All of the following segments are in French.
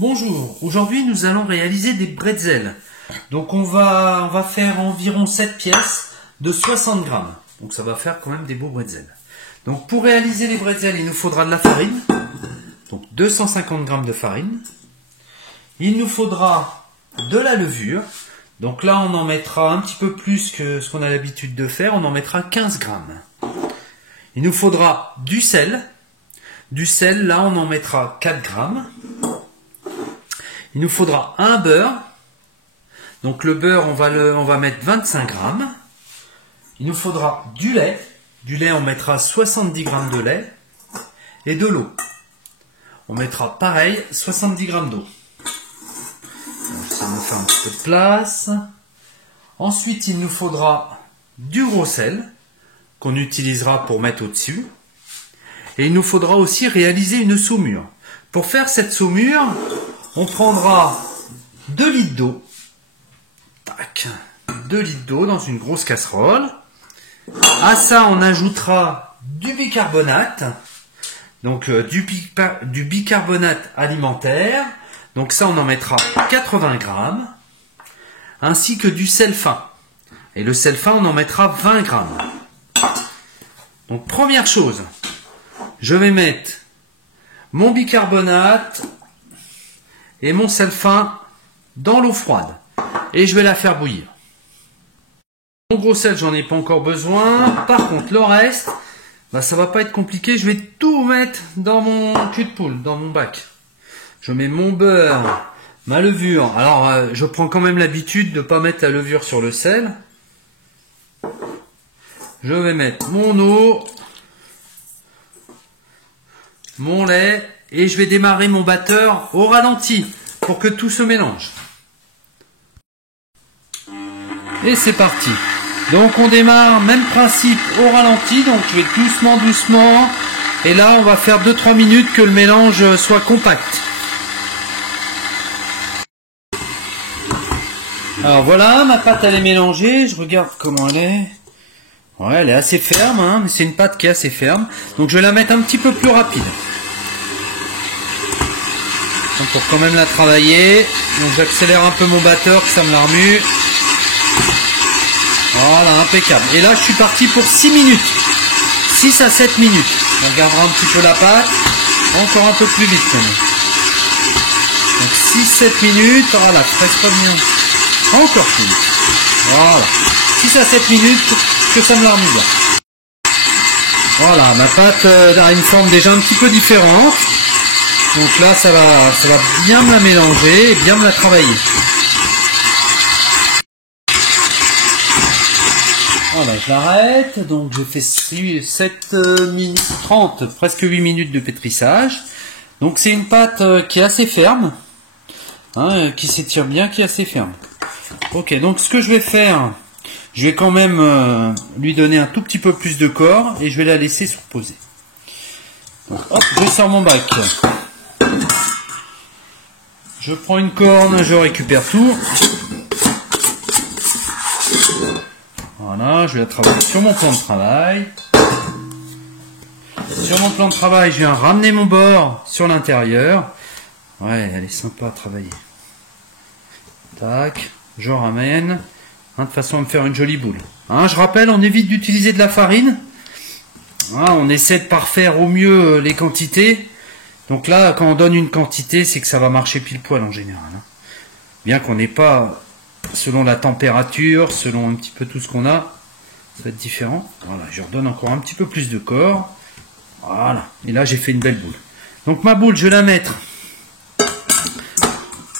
Bonjour, aujourd'hui nous allons réaliser des bretzels. Donc on va faire environ 7 pièces de 60 grammes. Donc ça va faire quand même des beaux bretzels. Donc pour réaliser les bretzels, il nous faudra de la farine. Donc 250 grammes de farine. Il nous faudra de la levure. Donc là on en mettra un petit peu plus que ce qu'on a l'habitude de faire. On en mettra 15 grammes. Il nous faudra du sel. Du sel, là on en mettra 4 grammes. Il nous faudra un beurre. Donc le beurre, on va mettre 25 grammes. Il nous faudra du lait. Du lait, on mettra 70 grammes de lait. Et de l'eau. On mettra pareil, 70 grammes d'eau. Ça nous fait un petit peu de place. Ensuite, il nous faudra du gros sel qu'on utilisera pour mettre au-dessus. Et il nous faudra aussi réaliser une saumure. Pour faire cette saumure, on prendra 2 litres d'eau. 2 litres d'eau dans une grosse casserole. À ça, on ajoutera du bicarbonate. Donc du bicarbonate alimentaire. Donc ça, on en mettra 80 grammes. Ainsi que du sel fin. Et le sel fin, on en mettra 20 grammes. Donc première chose, je vais mettre mon bicarbonate et mon sel fin dans l'eau froide. Et je vais la faire bouillir. Mon gros sel, j'en ai pas encore besoin. Par contre, le reste, ça va pas être compliqué. Je vais tout mettre dans mon cul de poule, dans mon bac. Je mets mon beurre, ma levure. Alors, je prends quand même l'habitude de pas mettre la levure sur le sel. Je vais mettre mon eau, mon lait, et je vais démarrer mon batteur au ralenti pour que tout se mélange. Et c'est parti. Donc on démarre, même principe au ralenti, donc je vais doucement, et là on va faire 2-3 minutes que le mélange soit compact. Alors voilà, ma pâte elle est mélangée, je regarde comment elle est. Ouais, elle est assez ferme, hein, mais c'est une pâte qui est assez ferme. Donc je vais la mettre un petit peu plus rapide. Donc pour quand même la travailler. Donc j'accélère un peu mon batteur, que ça me la remue. Voilà, impeccable. Et là je suis parti pour 6 minutes. 6 à 7 minutes. On regardera un petit peu la pâte. Encore un peu plus vite quand même. Donc 6-7 minutes. Voilà, presque pas bien. Encore plus vite. Voilà. 6 à 7 minutes. Que ça me la remue bien. Voilà, ma pâte a une forme déjà un petit peu différente. Donc là, ça va bien me la mélanger et bien me la travailler. Voilà, je l'arrête. Donc j'ai fait 7 minutes 30, presque 8 minutes de pétrissage. Donc c'est une pâte qui est assez ferme, hein, qui s'étire bien, qui est assez ferme. Ok, donc ce que je vais faire, je vais quand même lui donner un tout petit peu plus de corps et je vais la laisser se reposer. Donc hop, je sors mon bac. Je prends une corne, je récupère tout. Voilà, je vais la travailler sur mon plan de travail. Sur mon plan de travail, je viens ramener mon bord sur l'intérieur. Ouais, elle est sympa à travailler. Tac, je ramène. De façon à me faire une jolie boule. Hein, je rappelle, on évite d'utiliser de la farine. Hein, on essaie de parfaire au mieux les quantités. Donc là, quand on donne une quantité, c'est que ça va marcher pile poil en général. Hein. Bien qu'on n'ait pas, selon la température, selon un petit peu tout ce qu'on a, ça va être différent. Voilà, je redonne encore un petit peu plus de corps. Voilà, et là j'ai fait une belle boule. Donc ma boule, je vais la mettre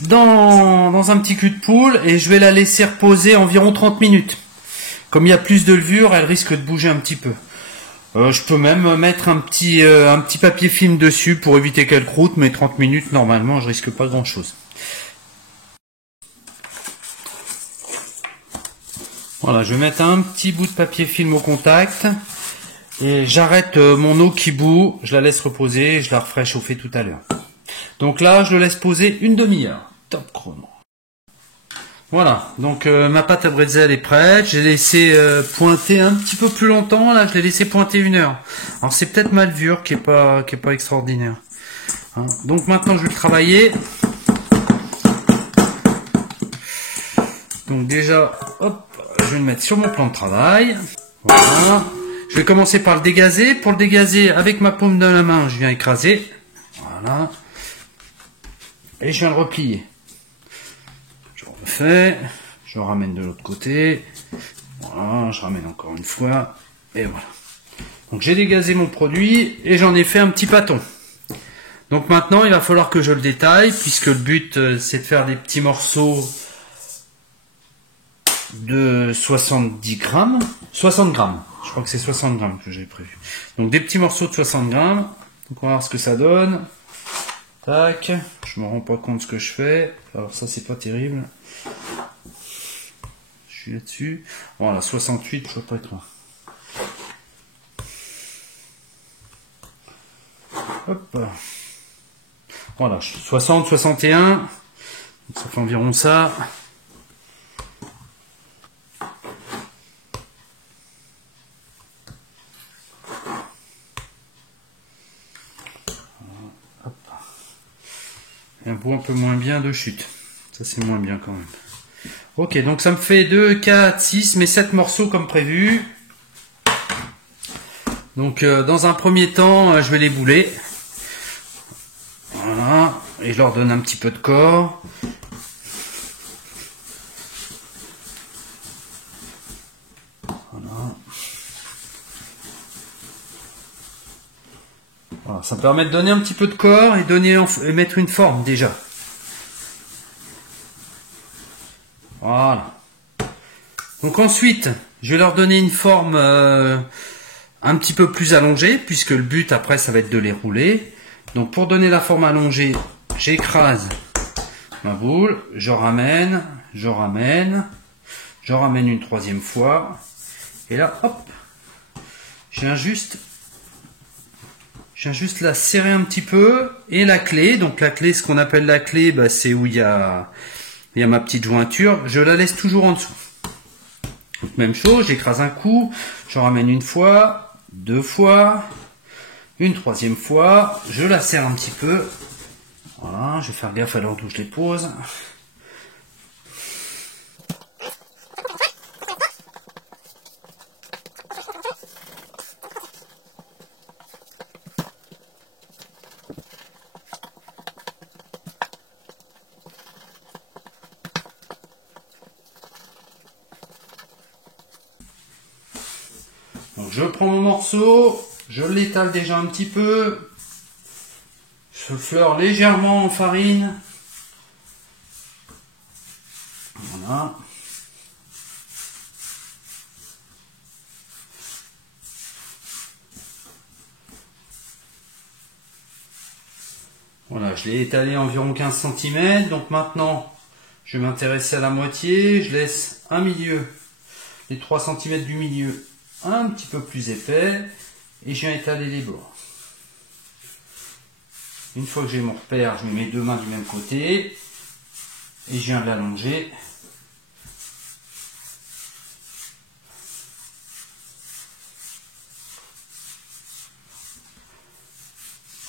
dans un petit cul de poule et je vais la laisser reposer environ 30 minutes. Comme il y a plus de levure, elle risque de bouger un petit peu. Je peux même mettre un petit papier film dessus pour éviter qu'elle croûte, mais 30 minutes, normalement, je risque pas grand chose. Voilà, je vais mettre un petit bout de papier film au contact et j'arrête mon eau qui bout, je la laisse reposer et je la referai chauffer tout à l'heure. Donc là, je le laisse poser une demi-heure. Top chrono. Voilà, donc ma pâte à bretzel est prête. J'ai laissé pointer un petit peu plus longtemps. Là, je l'ai laissé pointer 1 heure. Alors c'est peut-être ma levure qui est pas extraordinaire. Hein. Donc maintenant, je vais le travailler. Donc déjà, hop, je vais le mettre sur mon plan de travail. Voilà. Je vais commencer par le dégazer. Pour le dégazer, avec ma paume de la main, je viens écraser. Voilà. Et je viens le replier. Je refais. Je ramène de l'autre côté. Voilà, je ramène encore une fois. Et voilà. Donc j'ai dégazé mon produit et j'en ai fait un petit pâton. Donc maintenant, il va falloir que je le détaille, puisque le but, c'est de faire des petits morceaux de 70 grammes. 60 grammes. Je crois que c'est 60 grammes que j'ai prévu. Donc des petits morceaux de 60 grammes. Donc on va voir ce que ça donne. Tac. Je me rends pas compte de ce que je fais. Alors ça, c'est pas terrible. Je suis là-dessus. Voilà, 68, je ne peux pas être loin. Hop. Voilà, 60, 61. Ça fait environ ça. Hop. Et un bout un peu moins bien de chute. Ça, c'est moins bien quand même. Ok, donc ça me fait 2, 4, 6, mais 7 morceaux comme prévu. Donc dans un premier temps, je vais les bouler. Voilà, et je leur donne un petit peu de corps. Voilà. Voilà, ça me permet de donner un petit peu de corps et mettre une forme déjà. Voilà. Donc ensuite, je vais leur donner une forme un petit peu plus allongée, puisque le but après ça va être de les rouler. Donc pour donner la forme allongée, j'écrase ma boule, je ramène une troisième fois, et là hop, je viens juste la serrer un petit peu, et la clé, donc la clé, ce qu'on appelle la clé, bah, c'est où il y a ma petite jointure, je la laisse toujours en dessous. Donc, même chose, j'écrase un coup, je ramène une fois, deux fois, une troisième fois, je la serre un petit peu. Voilà, je vais faire gaffe à l'ordre où je les pose. Donc je prends mon morceau, je l'étale déjà un petit peu, je fleure légèrement en farine. Voilà. Voilà, je l'ai étalé environ 15 cm. Donc maintenant, je vais m'intéresser à la moitié. Je laisse un milieu, les 3 cm du milieu, un petit peu plus épais. Et je viens étaler les bords. Une fois que j'ai mon repère, je mets mes deux mains du même côté. Et je viens de l'allonger.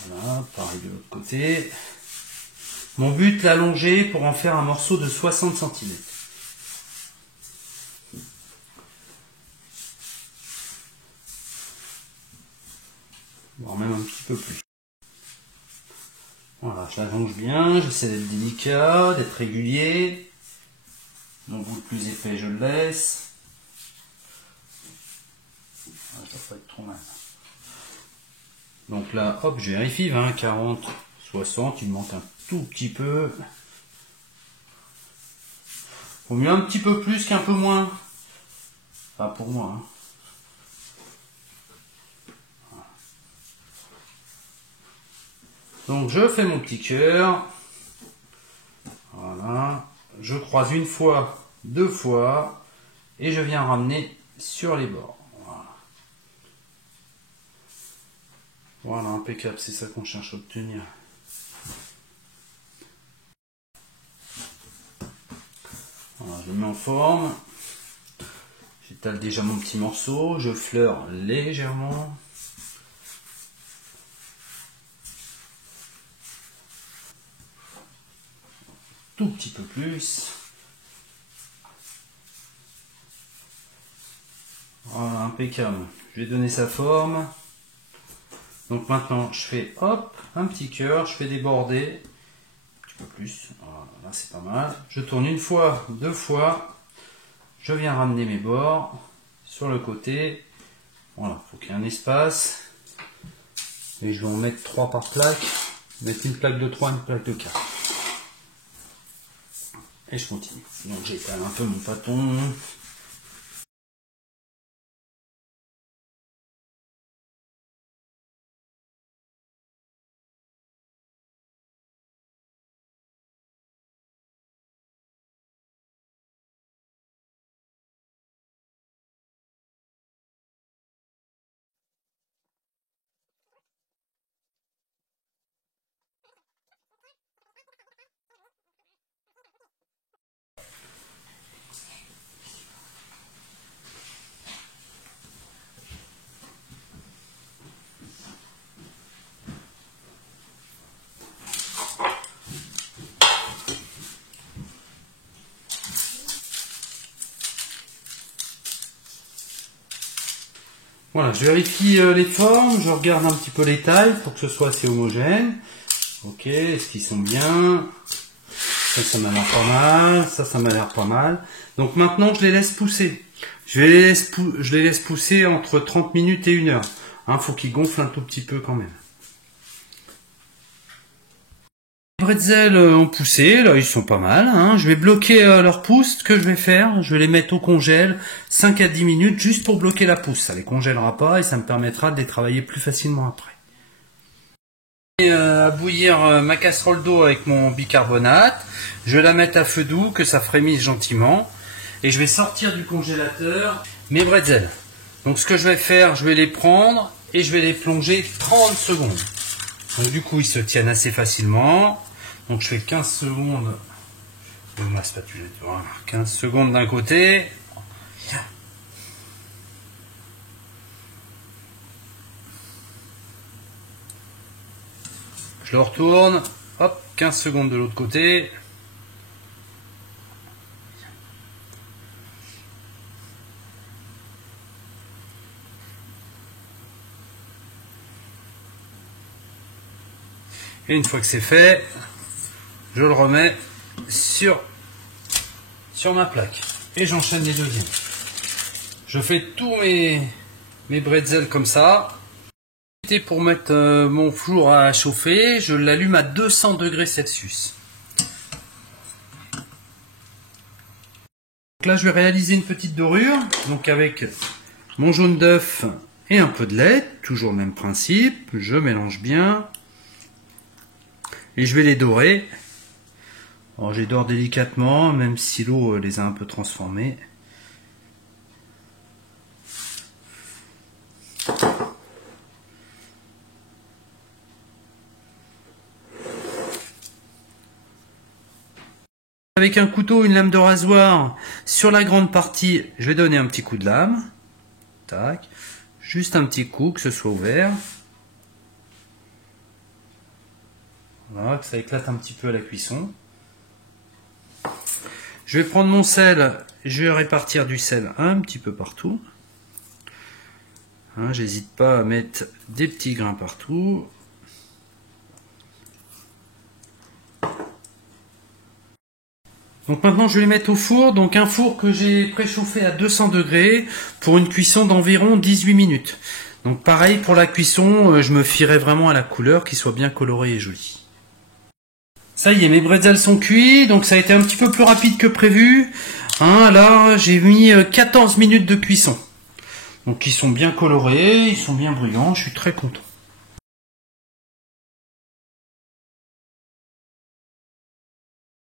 Voilà, pareil de l'autre côté. Mon but, l'allonger pour en faire un morceau de 60 cm. Voire même un petit peu plus. Voilà, je l'allonge bien, j'essaie d'être délicat, d'être régulier. Mon bout le plus épais, je le laisse. Ça ne doit pas être trop mal. Donc là, hop, je vérifie, 20, 40, 60, il me manque un tout petit peu. Vaut mieux un petit peu plus qu'un peu moins. Enfin, pour moi. Hein. Donc je fais mon petit cœur. Voilà. Je croise une fois, deux fois. Et je viens ramener sur les bords. Voilà. Voilà, impeccable, c'est ça qu'on cherche à obtenir. Voilà, je le mets en forme. J'étale déjà mon petit morceau, je fleure légèrement. Tout petit peu plus. Voilà, impeccable. Je vais donner sa forme. Donc maintenant, je fais hop, un petit cœur, je fais déborder. Un petit peu plus. Voilà, là c'est pas mal. Je tourne une fois, deux fois. Je viens ramener mes bords sur le côté. Voilà, il faut qu'il y ait un espace. Et je vais en mettre 3 par plaque. Mettre une plaque de 3, une plaque de 4. Et je continue. Donc j'étale un peu mon bâton. Voilà, je vérifie les formes, je regarde un petit peu les tailles pour que ce soit assez homogène. Ok, est-ce qu'ils sont bien? Ça m'a l'air pas mal, ça m'a l'air pas mal. Donc maintenant, je les laisse pousser. Je les laisse pousser entre 30 minutes et 1 heure. Hein, faut qu'ils gonflent un tout petit peu quand même. Les bretzels ont poussé, là ils sont pas mal. Hein. Je vais bloquer leur pousse. Ce que je vais faire, je vais les mettre au congèle 5 à 10 minutes juste pour bloquer la pousse. Ça les congèlera pas et ça me permettra de les travailler plus facilement après. À bouillir ma casserole d'eau avec mon bicarbonate. Je vais la mettre à feu doux, que ça frémisse gentiment. Et je vais sortir du congélateur mes bretzels. Donc ce que je vais faire, je vais les prendre et je vais les plonger 30 secondes. Donc du coup ils se tiennent assez facilement. Donc je fais 15 secondes de ma spatule. 15 secondes d'un côté. Je le retourne. Hop, 15 secondes de l'autre côté. Et une fois que c'est fait, je le remets sur ma plaque. Et j'enchaîne les deuxièmes. Je fais tous mes bretzels comme ça. Pour mettre mon four à chauffer, je l'allume à 200 degrés Celsius. Donc là, je vais réaliser une petite dorure. Donc avec mon jaune d'œuf et un peu de lait, toujours le même principe. Je mélange bien. Et je vais les dorer. Alors je les dore délicatement, même si l'eau les a un peu transformés. Avec un couteau, une lame de rasoir, sur la grande partie, je vais donner un petit coup de lame. Tac. Juste un petit coup, que ce soit ouvert. Voilà, que ça éclate un petit peu à la cuisson. Je vais prendre mon sel, je vais répartir du sel un petit peu partout. Hein, j'hésite pas à mettre des petits grains partout. Donc maintenant je vais les mettre au four, donc un four que j'ai préchauffé à 200 degrés pour une cuisson d'environ 18 minutes. Donc pareil pour la cuisson, je me fierai vraiment à la couleur, qui soit bien colorée et jolie. Ça y est, mes bretzels sont cuits, donc ça a été un petit peu plus rapide que prévu. Hein, là, j'ai mis 14 minutes de cuisson. Donc ils sont bien colorés, ils sont bien brillants, je suis très content.